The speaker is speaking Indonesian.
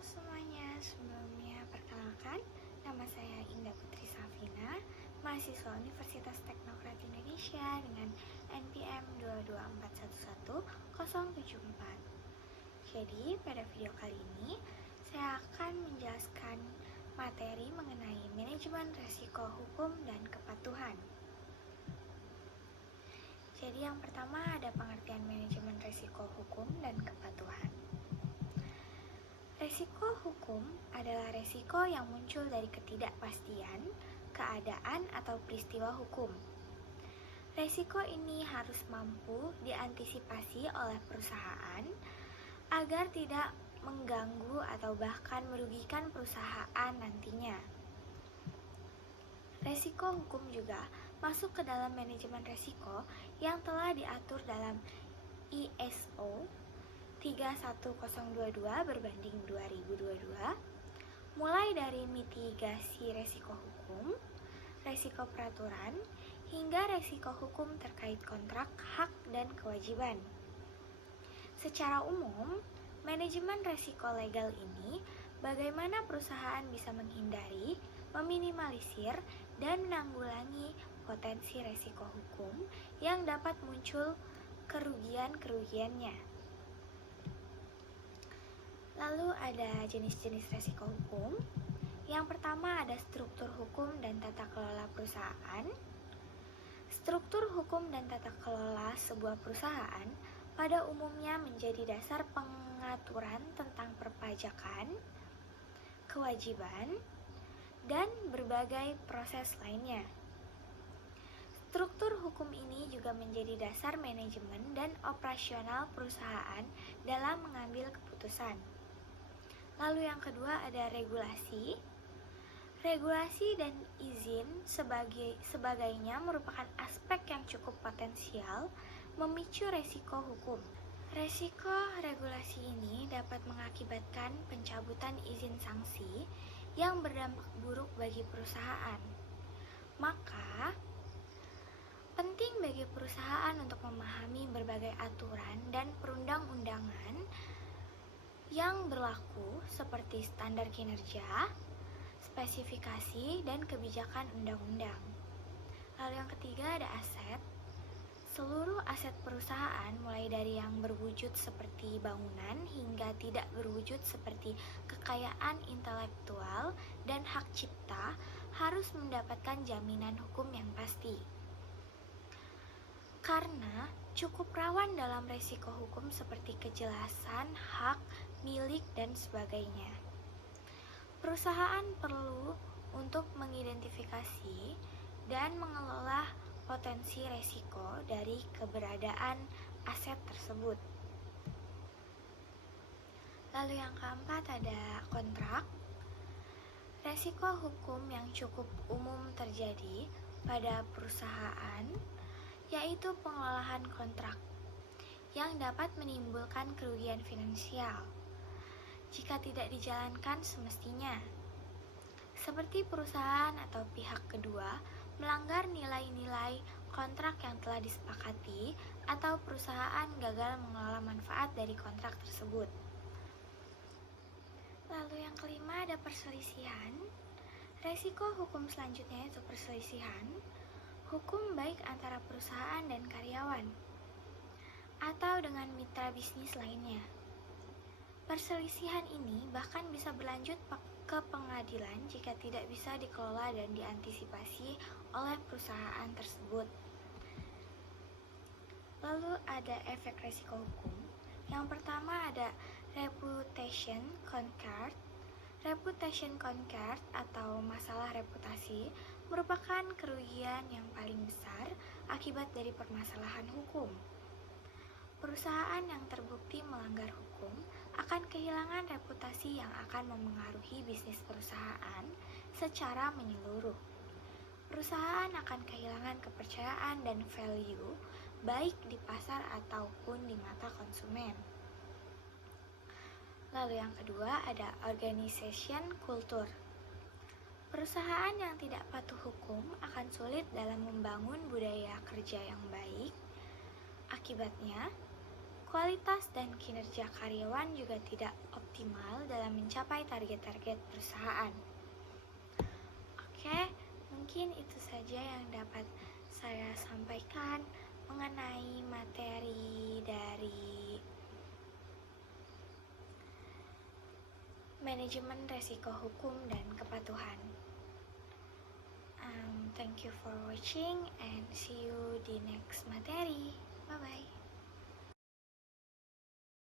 semuanya, sebelumnya perkenalkan, nama saya Indah Putri Safina, mahasiswa Universitas Teknokrat Indonesia dengan NPM 22411-074. Jadi, pada video kali ini, saya akan menjelaskan materi mengenai manajemen resiko hukum dan kepatuhan. Jadi, yang pertama ada pengertian manajemen resiko hukum dan kepatuhan. Resiko hukum adalah resiko yang muncul dari ketidakpastian, keadaan, atau peristiwa hukum. Resiko ini harus mampu diantisipasi oleh perusahaan agar tidak mengganggu atau bahkan merugikan perusahaan nantinya. Resiko hukum juga masuk ke dalam manajemen resiko yang telah diatur dalam ISO 31022 berbanding 2022, mulai dari mitigasi resiko hukum, resiko peraturan, hingga resiko hukum terkait kontrak, hak, dan kewajiban. Secara umum, manajemen resiko legal ini bagaimana perusahaan bisa menghindari, meminimalisir, dan menanggulangi potensi resiko hukum yang dapat muncul kerugian-kerugiannya. Lalu ada jenis-jenis resiko hukum. Yang pertama ada struktur hukum dan tata kelola perusahaan. Struktur hukum dan tata kelola sebuah perusahaan pada umumnya menjadi dasar pengaturan tentang perpajakan, kewajiban, dan berbagai proses lainnya. Struktur hukum ini juga menjadi dasar manajemen dan operasional perusahaan dalam mengambil keputusan. Lalu yang kedua ada regulasi. Regulasi dan izin sebagainya merupakan aspek yang cukup potensial memicu resiko hukum. Resiko regulasi ini dapat mengakibatkan pencabutan izin sanksi yang berdampak buruk bagi perusahaan. Maka, penting bagi perusahaan untuk memahami berbagai aturan dan perundang-undangan yang berlaku seperti standar kinerja, spesifikasi, dan kebijakan undang-undang. Lalu yang ketiga ada aset. Seluruh aset perusahaan mulai dari yang berwujud seperti bangunan hingga tidak berwujud seperti kekayaan intelektual dan hak cipta harus mendapatkan jaminan hukum yang pasti. Karena cukup rawan dalam resiko hukum seperti kejelasan, hak, milik, dan sebagainya. Perusahaan perlu untuk mengidentifikasi dan mengelola potensi resiko dari keberadaan aset tersebut. Lalu yang keempat ada kontrak. Resiko hukum yang cukup umum terjadi pada perusahaan yaitu pengelolaan kontrak yang dapat menimbulkan kerugian finansial jika tidak dijalankan semestinya, seperti perusahaan atau pihak kedua melanggar nilai-nilai kontrak yang telah disepakati atau perusahaan gagal mengelola manfaat dari kontrak tersebut. Lalu yang kelima ada perselisihan. Resiko hukum selanjutnya yaitu perselisihan hukum baik antara perusahaan dan karyawan atau dengan mitra bisnis lainnya. Perselisihan ini bahkan bisa berlanjut ke pengadilan jika tidak bisa dikelola dan diantisipasi oleh perusahaan tersebut. Lalu ada efek resiko hukum. Yang pertama ada reputation concern. Reputation concern atau masalah reputasi merupakan kerugian yang paling besar akibat dari permasalahan hukum. Perusahaan yang terbukti melanggar hukum akan kehilangan reputasi yang akan memengaruhi bisnis perusahaan secara menyeluruh. Perusahaan akan kehilangan kepercayaan dan value baik di pasar ataupun di mata konsumen. Lalu yang kedua ada organization culture. Perusahaan yang tidak patuh hukum akan sulit dalam membangun budaya kerja yang baik. Akibatnya, kualitas dan kinerja karyawan juga tidak optimal. optimal dalam mencapai target-target perusahaan. Oke, mungkin itu saja yang dapat saya sampaikan mengenai materi dari manajemen resiko hukum dan kepatuhan. Thank you for watching and see you di next materi. Bye bye.